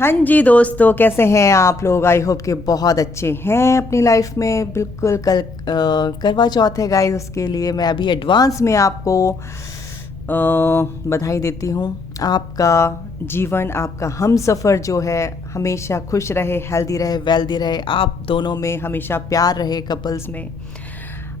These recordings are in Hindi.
हाँ जी दोस्तों, कैसे हैं आप लोग। आई होप कि बहुत अच्छे हैं अपनी लाइफ में। बिल्कुल कल करवा चौथ है गाइस, उसके लिए मैं अभी एडवांस में आपको बधाई देती हूँ। आपका जीवन, आपका हमसफ़र जो है हमेशा खुश रहे, हेल्दी रहे, वेल्दी रहे। आप दोनों में हमेशा प्यार रहे कपल्स में,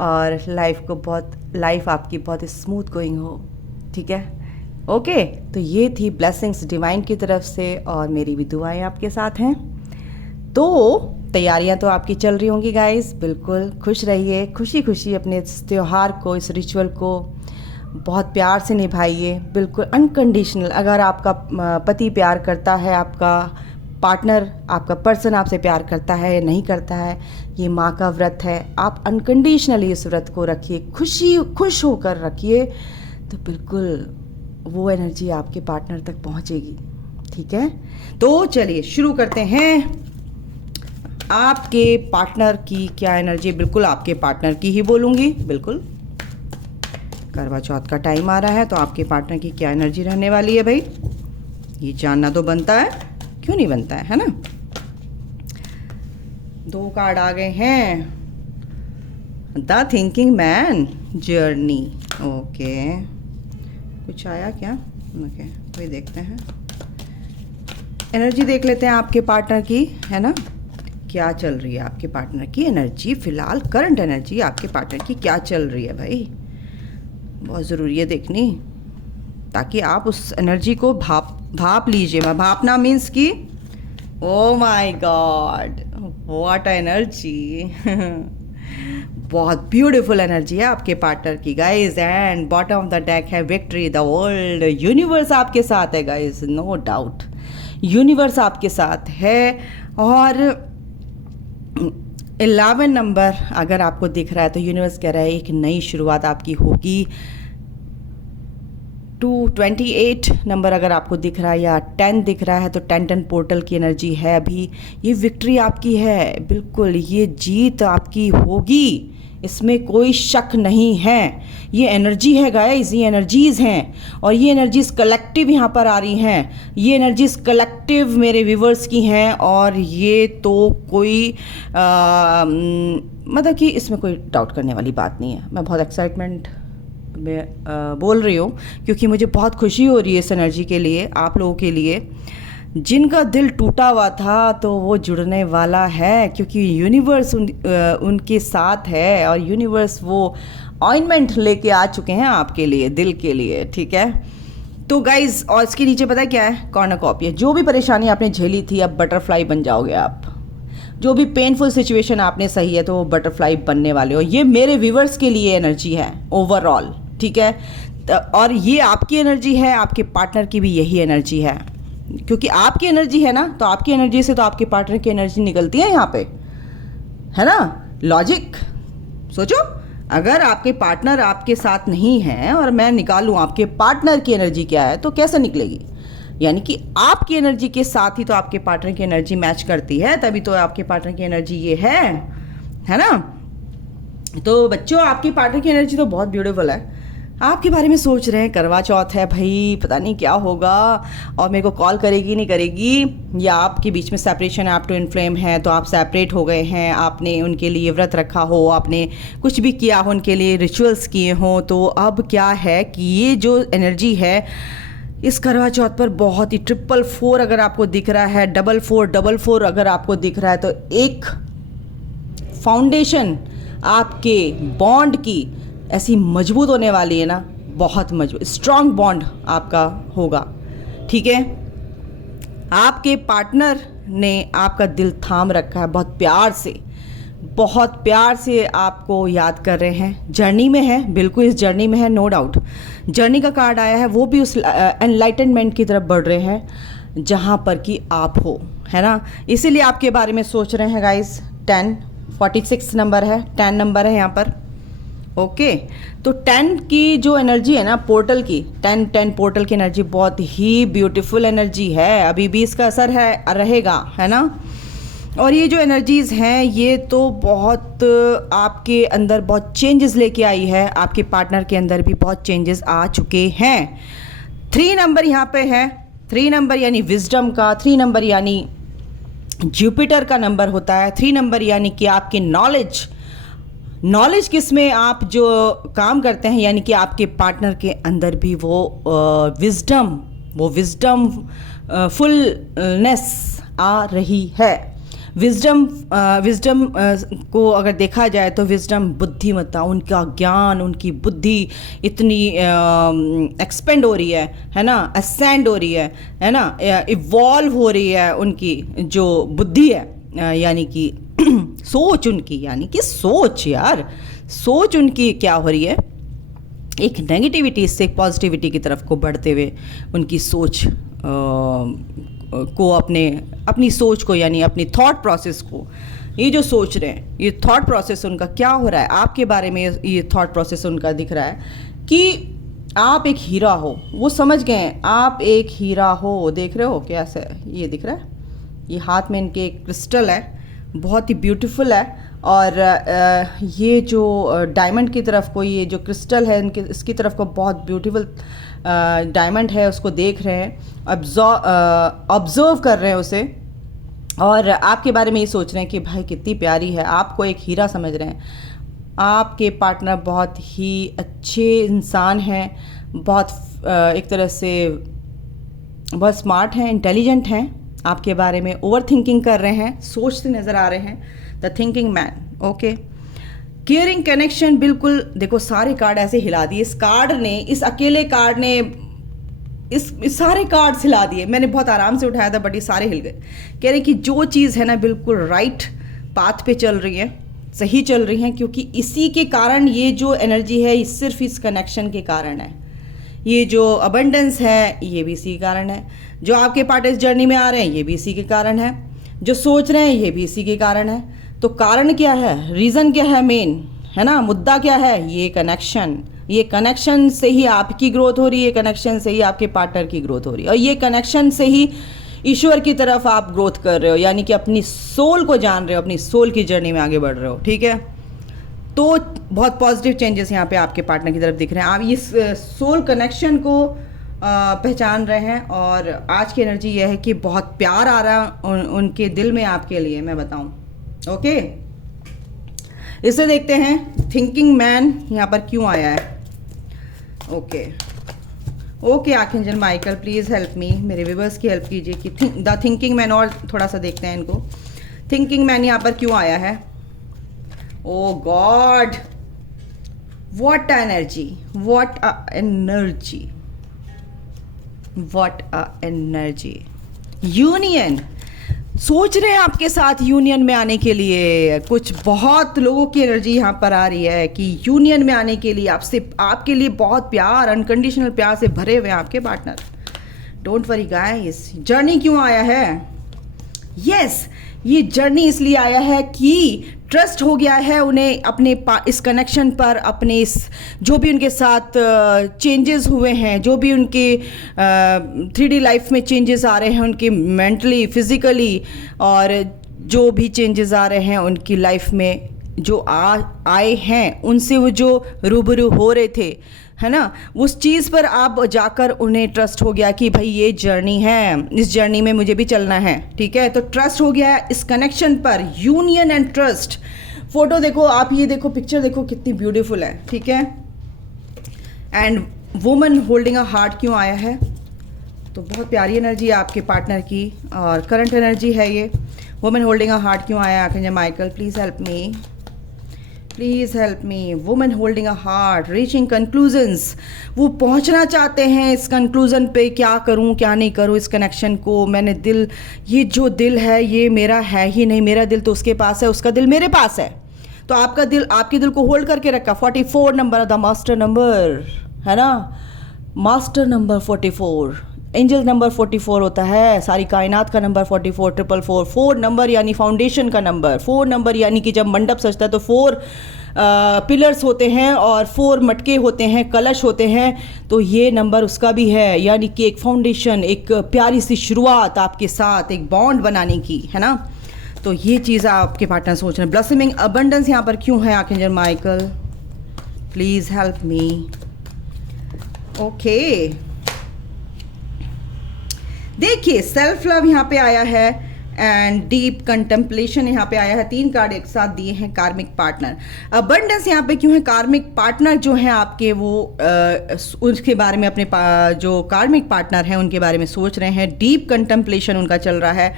और लाइफ आपकी बहुत स्मूथ गोइंग हो। ठीक है, ओके। तो ये थी ब्लेसिंग्स डिवाइन की तरफ से, और मेरी भी दुआएं आपके साथ हैं। तो तैयारियां तो आपकी चल रही होंगी गाइस। बिल्कुल खुश रहिए, खुशी खुशी अपने इस त्यौहार को, इस रिचुअल को बहुत प्यार से निभाइए, बिल्कुल अनकंडीशनल। अगर आपका पति प्यार करता है, आपका पार्टनर, आपका पर्सन आपसे प्यार करता है या नहीं करता है, ये माँ का व्रत है। आप अनकंडीशनली इस व्रत को रखिए, खुश होकर रखिए, तो बिल्कुल वो एनर्जी आपके पार्टनर तक पहुंचेगी। ठीक है, तो चलिए शुरू करते हैं। आपके पार्टनर की क्या एनर्जी, बिल्कुल आपके पार्टनर की ही बोलूँगी। बिल्कुल करवा चौथ का टाइम आ रहा है, तो आपके पार्टनर की क्या एनर्जी रहने वाली है भाई, ये जानना तो बनता है, क्यों नहीं बनता है ना। 2 कार्ड आ गए हैं। The thinking man journey. Okay, कुछ आया क्या? ओके, वही देखते हैं। एनर्जी देख लेते हैं आपके पार्टनर की, है ना। क्या चल रही है आपके पार्टनर की एनर्जी फिलहाल, करंट एनर्जी आपके पार्टनर की क्या चल रही है भाई, बहुत ज़रूरी है देखनी, ताकि आप उस एनर्जी को भाप लीजिए। मैं भापना मीन्स कि oh my God, what energy बहुत ब्यूटीफुल एनर्जी है आपके पार्टनर की guys. And bottom of the deck है विक्ट्री, द वर्ल्ड, यूनिवर्स आपके साथ है गाइस, नो डाउट यूनिवर्स आपके साथ है। और 11 नंबर अगर आपको दिख रहा है तो यूनिवर्स कह रहा है एक नई शुरुआत आपकी होगी। 28 नंबर अगर आपको दिख रहा है या 10 दिख रहा है तो 10 पोर्टल की एनर्जी है। अभी ये विक्ट्री आपकी है, बिल्कुल ये जीत आपकी होगी, इसमें कोई शक नहीं है। ये एनर्जी है गाइस, ये एनर्जीज़ हैं, और ये एनर्जीज़ कलेक्टिव यहाँ पर आ रही हैं। ये एनर्जीज़ कलेक्टिव मेरे व्यूवर्स की हैं, और ये तो कोई मतलब कि इसमें कोई डाउट करने वाली बात नहीं है। मैं बहुत एक्साइटमेंट में बोल रही हूँ, क्योंकि मुझे बहुत खुशी हो रही है इस एनर्जी के लिए, आप लोगों के लिए। जिनका दिल टूटा हुआ था तो वो जुड़ने वाला है, क्योंकि यूनिवर्स उनके साथ है, और यूनिवर्स वो ऑइंटमेंट लेके आ चुके हैं आपके लिए, दिल के लिए। ठीक है, तो गाइज, और इसके नीचे पता है क्या है, कॉर्नोकॉपी है। जो भी परेशानी आपने झेली थी, अब बटरफ्लाई बन जाओगे आप। जो भी पेनफुल सिचुएशन आपने सही है, तो वो बटरफ्लाई बनने वाले हो। ये मेरे व्यूवर्स के लिए एनर्जी है ओवरऑल। ठीक है, और ये आपकी एनर्जी है, आपके पार्टनर की भी यही एनर्जी है, क्योंकि आपकी एनर्जी है ना, तो आपकी एनर्जी से तो आपके पार्टनर की एनर्जी निकलती है यहाँ पे, है ना। लॉजिक सोचो, अगर आपके पार्टनर आपके साथ नहीं है और मैं निकालूं आपके पार्टनर की एनर्जी क्या है, तो कैसे निकलेगी। यानी कि आपकी एनर्जी के साथ ही तो आपके पार्टनर की एनर्जी मैच करती है, तभी तो आपके पार्टनर की एनर्जी ये है ना। तो बच्चों, आपकी पार्टनर की एनर्जी तो बहुत ब्यूटीफुल है। आपके बारे में सोच रहे हैं, करवा चौथ है भाई, पता नहीं क्या होगा, और मेरे को कॉल करेगी नहीं करेगी, या आपके बीच में सेपरेशन है, आप ट्विन फ्लेम है, तो आप सेपरेट हो गए हैं, आपने उनके लिए व्रत रखा हो, आपने कुछ भी किया हो, उनके लिए रिचुअल्स किए हो, तो अब क्या है कि ये जो एनर्जी है इस करवा चौथ पर बहुत ही 444 अगर आपको दिख रहा है, 4444 अगर आपको दिख रहा है, तो एक फाउंडेशन आपके बॉन्ड की ऐसी मजबूत होने वाली है ना, बहुत मजबूत स्ट्रॉन्ग बॉन्ड आपका होगा। ठीक है, आपके पार्टनर ने आपका दिल थाम रखा है, बहुत प्यार से आपको याद कर रहे हैं, जर्नी में है, बिल्कुल इस जर्नी में है, नो डाउट। जर्नी का कार्ड आया है, वो भी उस एनलाइटनमेंट की तरफ बढ़ रहे हैं जहाँ पर कि आप हो, है ना। इसीलिए आपके बारे में सोच रहे हैं गाइस। 46 नंबर है, 10 नंबर है यहाँ पर। ओके, तो 10 की जो एनर्जी है ना, पोर्टल की, 10 पोर्टल की एनर्जी बहुत ही ब्यूटीफुल एनर्जी है, अभी भी इसका असर रहेगा, है ना। और ये जो एनर्जीज़ हैं, ये तो बहुत आपके अंदर बहुत चेंजेस लेके आई है, आपके पार्टनर के अंदर भी बहुत चेंजेस आ चुके हैं। 3 नंबर यहाँ पे है, 3 नंबर यानी विजडम का, 3 नंबर यानी जुपिटर का नंबर होता है। 3 नंबर यानी कि आपकी नॉलेज किस में आप जो काम करते हैं, यानी कि आपके पार्टनर के अंदर भी वो विजडम फुलनेस आ रही है। विजडम को अगर देखा जाए तो विजडम बुद्धिमत्ता, उनका ज्ञान, उनकी बुद्धि इतनी एक्सपेंड हो रही है ना, असेंड हो रही है ना, इवॉल्व हो रही है उनकी जो बुद्धि है, यानी कि सोच उनकी, यानी कि सोच उनकी क्या हो रही है, एक नेगेटिविटी से पॉजिटिविटी की तरफ को बढ़ते हुए उनकी सोच को अपनी सोच को, यानी अपनी थॉट प्रोसेस को, ये जो सोच रहे हैं, ये थॉट प्रोसेस उनका क्या हो रहा है आपके बारे में, ये थॉट प्रोसेस उनका दिख रहा है कि आप एक हीरा हो। वो समझ गए हैं आप एक हीरा हो। देख रहे हो कैसे ये दिख रहा है, ये हाथ में इनके एक क्रिस्टल है, बहुत ही ब्यूटीफुल है। और ये जो डायमंड की तरफ को, ये जो क्रिस्टल है इनके, इसकी तरफ को बहुत ब्यूटीफुल डायमंड है, उसको देख रहे हैं, ऑब्जर्व कर रहे हैं उसे, और आपके बारे में ये सोच रहे हैं कि भाई कितनी प्यारी है, आपको एक हीरा समझ रहे हैं। आपके पार्टनर बहुत ही अच्छे इंसान हैं, बहुत एक तरह से बहुत स्मार्ट हैं, इंटेलिजेंट हैं, आपके बारे में ओवर थिंकिंग कर रहे हैं, सोचते नज़र आ रहे हैं। The thinking man, okay. Caring connection, बिल्कुल देखो सारे कार्ड ऐसे हिला दिए, इस अकेले कार्ड ने इस सारे कार्ड्स हिला दिए। मैंने बहुत आराम से उठाया था बट ये सारे हिल गए। कह रहे कि जो चीज़ है ना बिल्कुल राइट पाथ पे चल रही है, सही चल रही हैं, क्योंकि इसी के कारण ये जो एनर्जी है, ये सिर्फ इस कनेक्शन के कारण है। ये जो अबंडेंस है ये भी इसी के कारण है, जो आपके पार्ट इस जर्नी में आ रहे हैं ये भी इसी के कारण है, जो सोच रहे हैं ये भी इसी के कारण है। तो कारण क्या है, रीज़न क्या है, मेन है ना, मुद्दा क्या है, ये कनेक्शन से ही आपकी ग्रोथ हो रही है, कनेक्शन से ही आपके पार्टनर की ग्रोथ हो रही है, और ये कनेक्शन से ही ईश्वर की तरफ आप ग्रोथ कर रहे हो, यानी कि अपनी सोल को जान रहे हो, अपनी सोल की जर्नी में आगे बढ़ रहे हो। ठीक है, तो बहुत पॉजिटिव चेंजेस यहाँ पे आपके पार्टनर की तरफ दिख रहे हैं। आप इस सोल कनेक्शन को पहचान रहे हैं, और आज की एनर्जी यह है कि बहुत प्यार आ रहा है उनके दिल में आपके लिए, मैं बताऊं। ओके, इसे देखते हैं थिंकिंग मैन यहाँ पर क्यों आया है। Okay archangel Michael please help me, मेरे व्यूअर्स की हेल्प कीजिए कि द थिंकिंग मैन, और थोड़ा सा देखते हैं इनको, थिंकिंग मैन यहाँ पर क्यों आया है। Oh God, what a energy, union, सोच रहे हैं आपके साथ यूनियन में आने के लिए। कुछ बहुत लोगों की एनर्जी यहाँ पर आ रही है कि यूनियन में आने के लिए आपके लिए बहुत प्यार, अनकंडीशनल प्यार से भरे हुए हैं आपके partner. Don't worry guys, journey क्यों आया है, यस ये जर्नी इसलिए आया है कि ट्रस्ट हो गया है उन्हें अपने इस कनेक्शन पर, अपने इस जो भी उनके साथ चेंजेस हुए हैं, जो भी उनके 3D लाइफ में चेंजेस आ रहे हैं, उनके मेंटली, फिजिकली, और जो भी चेंजेस आ रहे हैं उनकी लाइफ में जो आए हैं, उनसे वो जो रूबरू हो रहे थे, है ना, उस चीज़ पर आप जाकर उन्हें ट्रस्ट हो गया कि भाई ये जर्नी है, इस जर्नी में मुझे भी चलना है। ठीक है, तो ट्रस्ट हो गया है इस कनेक्शन पर, यूनियन एंड ट्रस्ट। फोटो देखो आप, ये देखो पिक्चर देखो कितनी ब्यूटीफुल है। ठीक है, and woman holding a heart क्यों आया है, तो बहुत प्यारी एनर्जी है आपके पार्टनर की, और करंट एनर्जी है ये। वुमन होल्डिंग अ हार्ट क्यों आया, archangel Michael please help me. Women holding a heart, reaching conclusions, वो पहुंचना चाहते हैं इस कंक्लूजन पे, क्या करूं क्या नहीं करूं इस कनेक्शन को। मैंने दिल, ये जो दिल है ये मेरा है ही नहीं, मेरा दिल तो उसके पास है, उसका दिल मेरे पास है। तो आपका दिल आपके दिल को होल्ड करके रखा। 44 नंबर द मास्टर नंबर है ना, मास्टर नंबर 44, एंजल नंबर 44 होता है, सारी कायनात का नंबर 44, 444, 4 नंबर यानी फाउंडेशन का नंबर, 4 नंबर यानी कि जब मंडप सजता है तो 4 पिलर्स होते हैं और 4 मटके होते हैं, कलश होते हैं, तो ये नंबर उसका भी है, यानी कि एक फाउंडेशन, एक प्यारी सी शुरुआत आपके साथ, एक बॉन्ड बनाने की, है ना। तो ये चीज़ आपके पार्टनर सोच रहे हैं। ब्लॉसमिंग अबंडेंस यहाँ पर क्यों है, archangel Michael please help me. Okay, देखिए सेल्फ लव यहाँ पे आया है एंड डीप कंटेम्पलेशन यहाँ पे आया है। 3 कार्ड एक साथ दिए हैं। कार्मिक पार्टनर, अबंडेंस यहाँ पे क्यों है? कार्मिक पार्टनर जो है आपके वो उसके बारे में अपने जो कार्मिक पार्टनर हैं उनके बारे में सोच रहे हैं। डीप कंटेम्पलेशन उनका चल रहा है।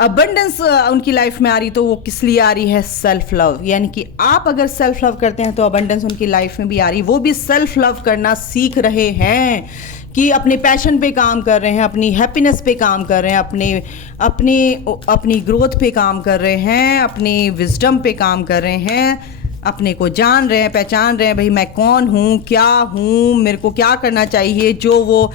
अबंडेंस उनकी लाइफ में आ रही तो वो किस लिए आ रही है? सेल्फ लव, यानी कि आप अगर सेल्फ लव करते हैं तो अबंडेंस उनकी लाइफ में भी आ रही। वो भी सेल्फ लव करना सीख रहे हैं कि अपने पैशन पे काम कर रहे हैं, अपनी हैप्पीनेस पे काम कर रहे हैं, अपनी ग्रोथ पे काम कर रहे हैं, अपनी विजडम पे काम कर रहे हैं, अपने को जान रहे हैं, पहचान रहे हैं भाई मैं कौन हूँ, क्या हूँ, मेरे को क्या करना चाहिए। जो वो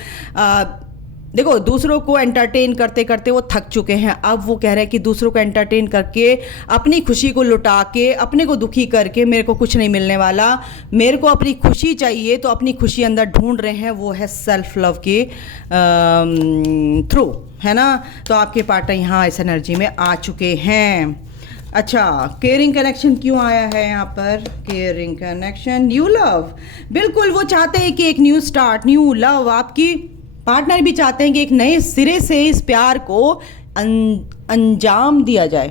देखो दूसरों को एंटरटेन करते करते वो थक चुके हैं। अब वो कह रहे हैं कि दूसरों को एंटरटेन करके अपनी खुशी को लुटा के अपने को दुखी करके मेरे को कुछ नहीं मिलने वाला, मेरे को अपनी खुशी चाहिए। तो अपनी खुशी अंदर ढूंढ रहे हैं, वो है सेल्फ लव के थ्रू, है ना। तो आपके पार्टनर यहाँ इस एनर्जी में आ चुके हैं। अच्छा, केयरिंग कनेक्शन क्यों आया है यहाँ पर? Caring connection, new love. बिल्कुल वो चाहते हैं कि एक न्यू स्टार्ट, न्यू लव। आपकी पार्टनर भी चाहते हैं कि एक नए सिरे से इस प्यार को अंजाम दिया जाए।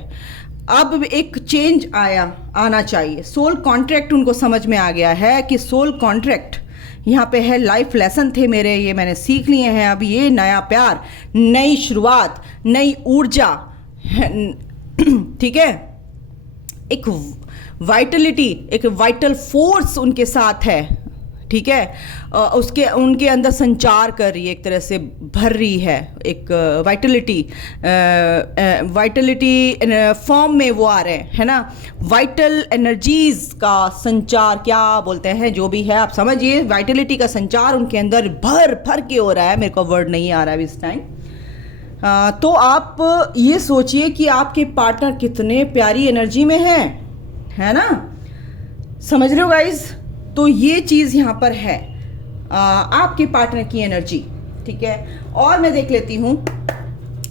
अब एक चेंज आना चाहिए। सोल कॉन्ट्रैक्ट उनको समझ में आ गया है कि सोल कॉन्ट्रैक्ट यहाँ पे है। लाइफ लेसन थे मेरे, ये मैंने सीख लिए हैं। अब ये नया प्यार, नई शुरुआत, नई ऊर्जा, ठीक है, एक वाइटलिटी, एक वाइटल फोर्स उनके साथ है, ठीक है। उनके अंदर संचार कर रही है, एक तरह से भर रही है। एक वाइटलिटी फॉर्म में वो आ रहे हैं, है ना। वाइटल एनर्जीज का संचार क्या बोलते हैं, जो भी है आप समझिए। वाइटलिटी का संचार उनके अंदर भर भर के हो रहा है। मेरे को वर्ड नहीं आ रहा है इस टाइम। तो आप ये सोचिए कि आपके पार्टनर कितने प्यारी एनर्जी में है ना। समझ रहे हो गाइज? तो ये चीज़ यहाँ पर है आपके पार्टनर की एनर्जी, ठीक है। और मैं देख लेती हूँ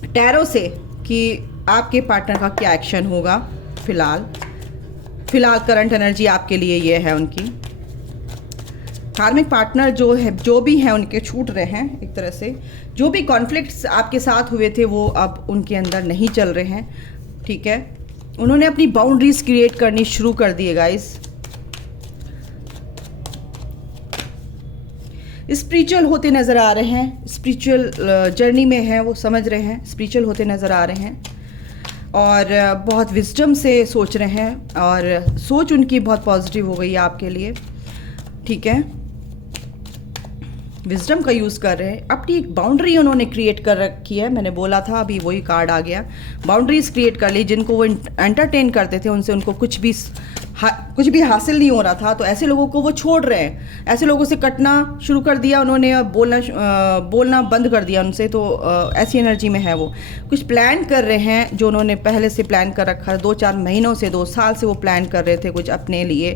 टैरो से कि आपके पार्टनर का क्या एक्शन होगा। फिलहाल करंट एनर्जी आपके लिए ये है उनकी। कार्मिक पार्टनर जो भी हैं उनके छूट रहे हैं एक तरह से। जो भी कॉन्फ्लिक्ट्स आपके साथ हुए थे वो अब उनके अंदर नहीं चल रहे हैं, ठीक है। उन्होंने अपनी बाउंड्रीज क्रिएट करनी शुरू कर दी है गाइस। स्पिरिचुअल होते नज़र आ रहे हैं, स्पिरिचुअल जर्नी में है, वो समझ रहे हैं, स्पिरिचुअल होते नज़र आ रहे हैं और बहुत विजडम से सोच रहे हैं और सोच उनकी बहुत पॉजिटिव हो गई है आपके लिए, ठीक है। विजडम का यूज़ कर रहे हैं। अपनी एक बाउंड्री उन्होंने क्रिएट कर रखी है। मैंने बोला था, अभी वही कार्ड आ गया। बाउंड्रीज क्रिएट कर ली। जिनको वो एंटरटेन करते थे उनसे उनको कुछ भी हासिल नहीं हो रहा था, तो ऐसे लोगों को वो छोड़ रहे हैं। ऐसे लोगों से कटना शुरू कर दिया उन्होंने, बोलना बंद कर दिया उनसे। तो ऐसी एनर्जी में है वो। कुछ प्लान कर रहे हैं जो उन्होंने पहले से प्लान कर रखा है। 2-4 महीनों से, 2 साल से वो प्लान कर रहे थे कुछ अपने लिए।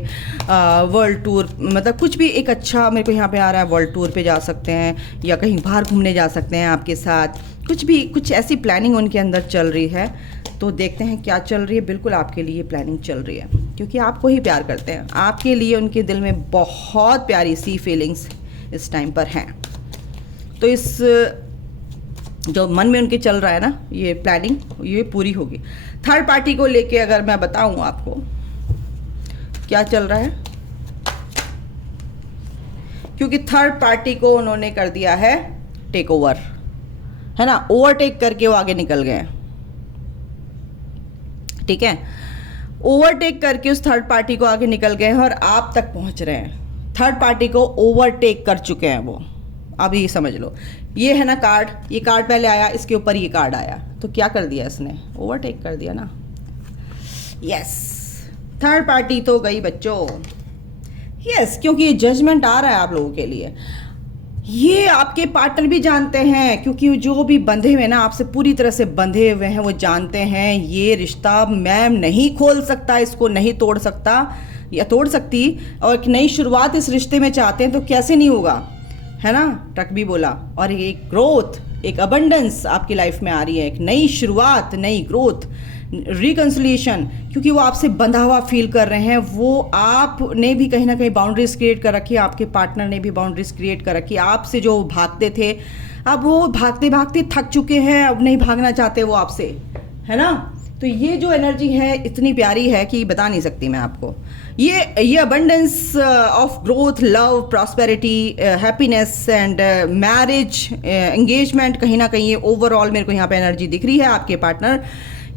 वर्ल्ड टूर, मतलब कुछ भी एक अच्छा, मेरे को यहाँ पे आ रहा है वर्ल्ड टूर पे जा सकते हैं या कहीं बाहर घूमने जा सकते हैं आपके साथ। कुछ ऐसी प्लानिंग उनके अंदर चल रही है। तो देखते हैं क्या चल रही है। बिल्कुल आपके लिए प्लानिंग चल रही है क्योंकि आपको ही प्यार करते हैं। आपके लिए उनके दिल में बहुत प्यारी सी फीलिंग्स इस टाइम पर हैं। तो इस जो मन में उनके चल रहा है ना, ये प्लानिंग ये पूरी होगी। थर्ड पार्टी को लेके अगर मैं बताऊं आपको क्या चल रहा है, क्योंकि थर्ड पार्टी को उन्होंने कर दिया है टेक ओवर, है ना। ओवरटेक करके वो आगे निकल गए, ठीक है। ओवरटेक करके उस थर्ड पार्टी को आगे निकल गए हैं और आप तक पहुंच रहे हैं। थर्ड पार्टी को ओवरटेक कर चुके हैं वो। अब ये समझ लो, ये है ना कार्ड, ये कार्ड पहले आया, इसके ऊपर ये कार्ड आया, तो क्या कर दिया इसने? ओवरटेक कर दिया ना। यस, थर्ड पार्टी तो गई बच्चों। यस, क्योंकि ये जजमेंट आ रहा है आप लोगों के लिए। ये आपके पार्टनर भी जानते हैं, क्योंकि जो भी बंधे हुए ना, आपसे पूरी तरह से बंधे हुए हैं, वो जानते हैं ये रिश्ता मैं नहीं खोल सकता, इसको नहीं तोड़ सकता या तोड़ सकती। और एक नई शुरुआत इस रिश्ते में चाहते हैं, तो कैसे नहीं होगा, है ना। टक भी बोला। और एक ग्रोथ, एक अबंडेंस आपकी लाइफ में आ रही है, एक नई शुरुआत, नई ग्रोथ, रिकन्सिलिएशन, क्योंकि वो आपसे बंधा हुआ फील कर रहे हैं। वो आपने भी कहीं ना कहीं बाउंड्रीज क्रिएट कर रखी है, आपके पार्टनर ने भी बाउंड्रीज क्रिएट कर रखी है। आपसे जो भागते थे, अब वो भागते भागते थक चुके हैं, अब नहीं भागना चाहते वो आपसे, है ना। तो ये जो एनर्जी है इतनी प्यारी है कि बता नहीं सकती मैं आपको। ये abundance of growth, love, prosperity, happiness and marriage, engagement, कहीं ना कहीं ये ओवरऑल मेरे को यहाँ पे एनर्जी दिख रही है। आपके पार्टनर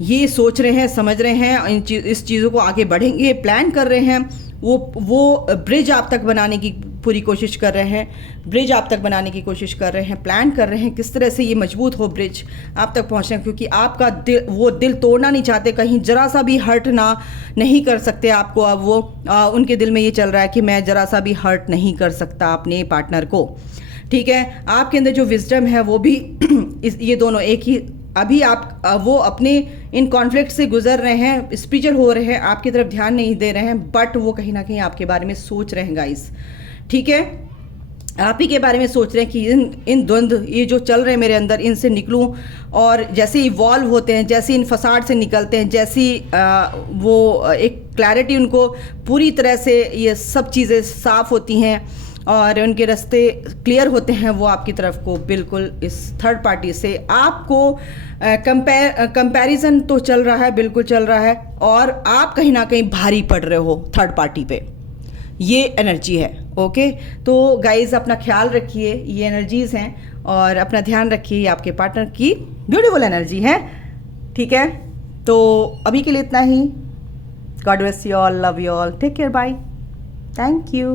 ये सोच रहे हैं, समझ रहे हैं, इस चीज़ों को आगे बढ़ेंगे, प्लान कर रहे हैं। वो ब्रिज आप तक बनाने की पूरी कोशिश कर रहे हैं, ब्रिज आप तक बनाने की कोशिश कर रहे हैं, प्लान कर रहे हैं किस तरह से ये मजबूत हो ब्रिज आप तक पहुंचने, क्योंकि आपका दिल, वो दिल तोड़ना नहीं चाहते, कहीं जरा सा भी हर्ट ना नहीं कर सकते आपको। अब वो उनके दिल में ये चल रहा है कि मैं जरा सा भी हर्ट नहीं कर सकता अपने पार्टनर को, ठीक है। आपके अंदर जो विजडम है वो भी ये दोनों एक ही, अभी आप वो अपने इन कॉन्फ्लिक्ट से गुजर रहे हैं, स्पिरिचुअल हो रहे हैं, आपकी तरफ ध्यान नहीं दे रहे हैं, बट वो कहीं ना कहीं आपके बारे में सोच रहे हैं गाइस, ठीक है। आप ही के बारे में सोच रहे हैं कि इन द्वंद्व ये जो चल रहे हैं मेरे अंदर, इनसे निकलूं, और जैसे इवॉल्व होते हैं, जैसे इन फसाड से निकलते हैं, जैसी वो एक क्लैरिटी उनको पूरी तरह से ये सब चीज़ें साफ होती हैं और उनके रास्ते क्लियर होते हैं, वो आपकी तरफ को बिल्कुल इस थर्ड पार्टी से आपको कंपैरिजन तो चल रहा है, बिल्कुल चल रहा है, और आप कहीं ना कहीं भारी पड़ रहे हो थर्ड पार्टी पे, ये एनर्जी है। ओके, तो गाइज अपना ख्याल रखिए, ये एनर्जीज हैं, और अपना ध्यान रखिए, आपके पार्टनर की ब्यूटीफुल एनर्जी है, ठीक है। तो अभी के लिए इतना ही। God bless you all, love you all, take care, bye, thank you.